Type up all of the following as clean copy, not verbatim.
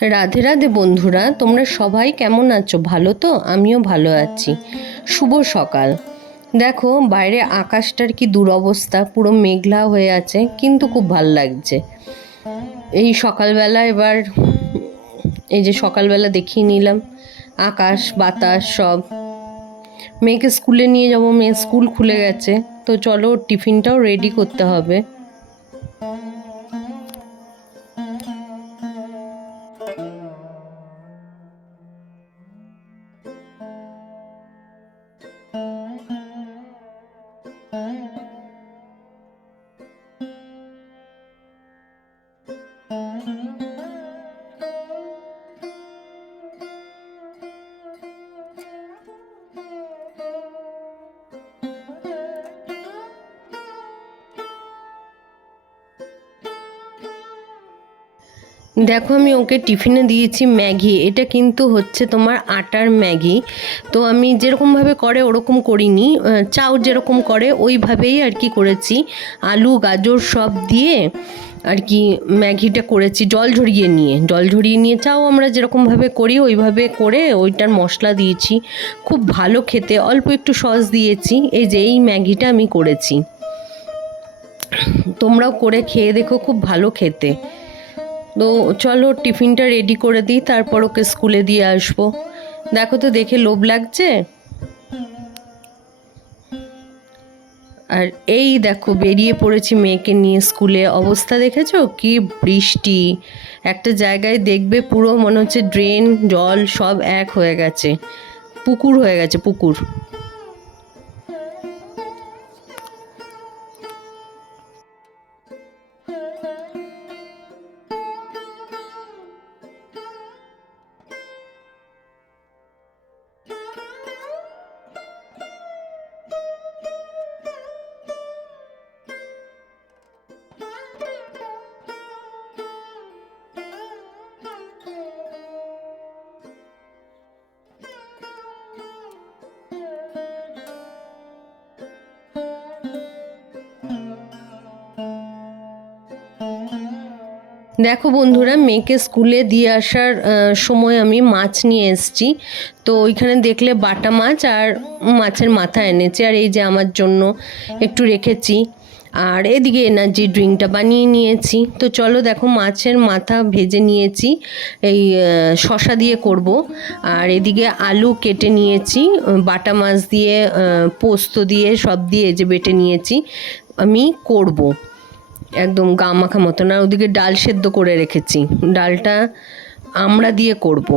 রাধে রাধে বন্ধুরা, তোমরা সবাই কেমন আছো? ভালো তো? আমিও ভালো আছি। শুভ সকাল। দেখো বাইরে আকাশটার কি দুরবস্থা, পুরো মেঘলা হয়ে আছে, কিন্তু খুব ভাল লাগছে এই সকালবেলা। এবার এই যে সকালবেলা দেখিয়ে নিলাম আকাশ বাতাস সব। মেয়েকে স্কুলে নিয়ে যাবো, মেয়ে স্কুল খুলে গেছে, তো চলো টিফিনটাও রেডি করতে হবে। দেখো আমি ওকে টিফিনে দিয়েছি ম্যাগি। এটা কিন্তু হচ্ছে তোমার আটার ম্যাগি। তো আমি যেরকমভাবে করে ওরকম করিনি, চাও যেরকম করে ওইভাবেই আর কি করেছি। আলু গাজর সব দিয়ে আর কি ম্যাগিটা করেছি, জল ঝরিয়ে নিয়ে চাও আমরা যেরকমভাবে করি ওইভাবে করে ওইটার মশলা দিয়েছি। খুব ভালো খেতে, অল্প একটু সস দিয়েছি। এই যে এই ম্যাগিটা আমি করেছি, তোমরাও করে খেয়ে দেখো, খুব ভালো খেতে। তো চলো টিফিনটা রেডি করে দিই, তারপর ওকে স্কুলে দিয়ে আসবো। দেখো তো দেখে লোভ লাগছে। আর এই দেখো বেরিয়ে পড়েছি মেয়েকে নিয়ে স্কুলে। অবস্থা দেখেছো কি বৃষ্টি! একটা জায়গায় দেখবে পুরো মনে হচ্ছে ড্রেন জল সব এক হয়ে গেছে, পুকুর হয়ে গেছে পুকুর। দেখো বন্ধুরা, মেয়েকে স্কুলে দিয়ে আসার সময় আমি মাছ নিয়ে এসেছি। তো ওইখানে দেখলে বাটা মাছ আর মাছের মাথা এনেছে, আর এই যে আমার জন্য একটু রেখেছি। আর এদিকে এনার্জি ড্রিঙ্কটা বানিয়ে নিয়েছি। তো চলো দেখো মাছের মাথা ভেজে নিয়েছি, এই শসা দিয়ে করব। আর এদিকে আলু কেটে নিয়েছি, বাটা মাছ দিয়ে পোস্ত দিয়ে সব দিয়ে যে বেটে নিয়েছি আমি করব একদম গা মাখা মতন। আর ওদিকে ডাল সেদ্ধ করে রেখেছি, ডালটা আমড়া দিয়ে করব।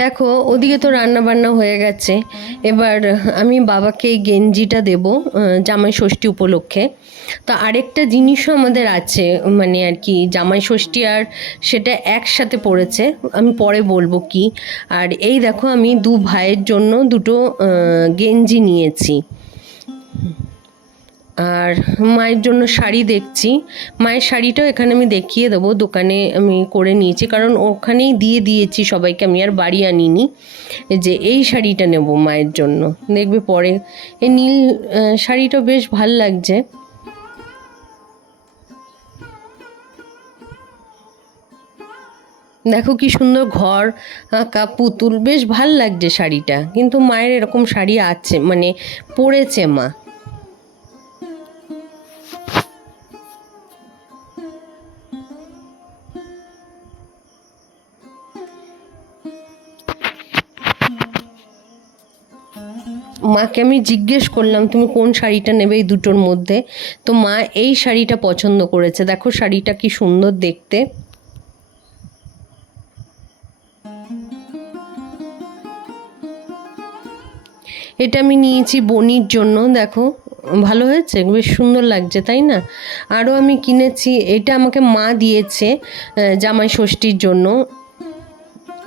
দেখো ওদিকে তো রান্না বান্না হয়ে গেছে। এবার আমি বাবাকে এই গেঞ্জিটা দেব জামাই ষষ্ঠী উপলক্ষে। তো আরেকটা জিনিসও আমাদের আছে, মানে আর কি জামাই ষষ্ঠী আর সেটা একসাথে পড়েছে, আমি পরে বলবো কি। আর এই দেখো আমি দু ভাইয়ের জন্য দুটো গেঞ্জি নিয়েছি। আর মায়ের জন্য শাড়ি দেখছি, মায়ের শাড়িটাও এখানে আমি দেখিয়ে দেবো, দোকানে আমি করে নিয়েছি, কারণ ওখানেই দিয়ে দিয়েছি সবাইকে, আমি আর বাড়ি আনিনি। যে এই শাড়িটা নেব মায়ের জন্য, দেখবে পরে। এই নীল শাড়িটা বেশ ভাল লাগছে। দেখো কি সুন্দর ঘর আঁকা পুতুল, বেশ ভাল লাগছে শাড়িটা। কিন্তু মায়ের এরকম শাড়ি আছে, মানে পরেছে মা। মাকে আমি জিজ্ঞেস করলাম তুমি কোন শাড়িটা নেবে এই দুটোর মধ্যে, তো মা এই শাড়িটা পছন্দ করেছে। দেখো শাড়িটা কি সুন্দর দেখতে। এটা আমি নিয়েছি বনির জন্য, দেখো ভালো হয়েছে, বেশ সুন্দর লাগছে তাই না? আরও আমি কিনেছি, এটা আমাকে মা দিয়েছে জামাই ষষ্ঠীর জন্য।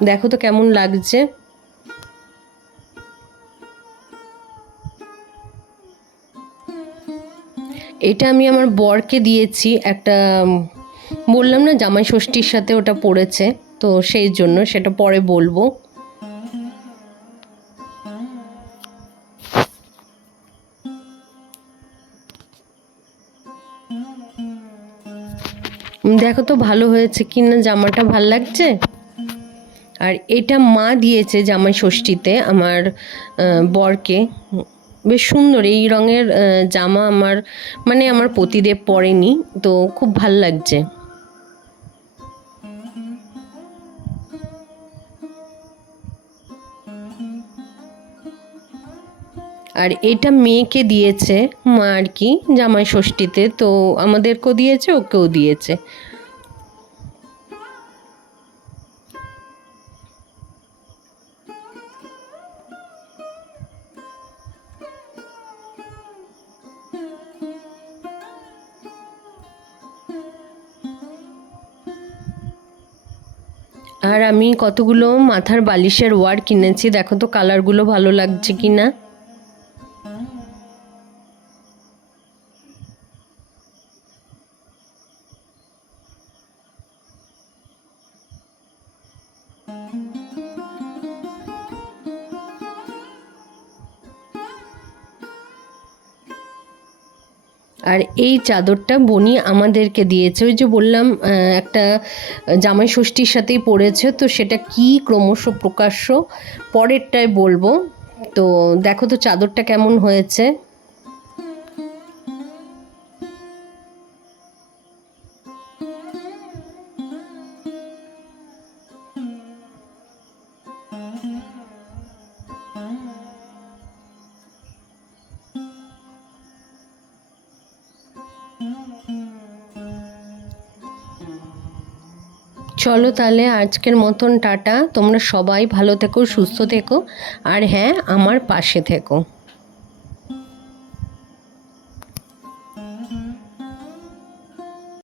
দেখো তো কেমন লাগছে। এটা আমি আমার বরকে দিয়েছি একটা, বললাম না জামাই ষষ্ঠীর সাথে ওটা পড়েছে। তো সেই জন্য সেটা পরে বলবো। দেখো তো ভালো হয়েছে কি না, জামাটা ভাল লাগছে। আর এটা মা দিয়েছে জামাই ষষ্ঠীতে আমার বরকে। বেশ সুন্দর এই রঙের জামা আমার মানে আমার পতিদেব পরেনি, তো খুব ভাল লাগছে। আর এটা মেয়েকে দিয়েছে মা আর কি জামাই ষষ্ঠীতে, তো আমাদেরকেও দিয়েছে ওকেও দিয়েছে। আর আমি কতগুলো মাথার বালিশের ওয়ার কিনেছি, দেখো তো কালারগুলো ভালো লাগছে কি না। আর এই চাদরটা বনি আমাদেরকে দিয়েছে, ওই যে বললাম একটা জামাই ষষ্ঠীর সাথেই পড়েছে, তো সেটা কি ক্রমশ প্রকাশ্য পরেরটায় বলবো। তো দেখো তো চাদরটা কেমন হয়েছে। চলো তাহলে আজকের মতন টাটা, তোমরা সবাই ভালো থেকো, সুস্থ থেকো, আর হ্যাঁ আমার পাশে থেকো।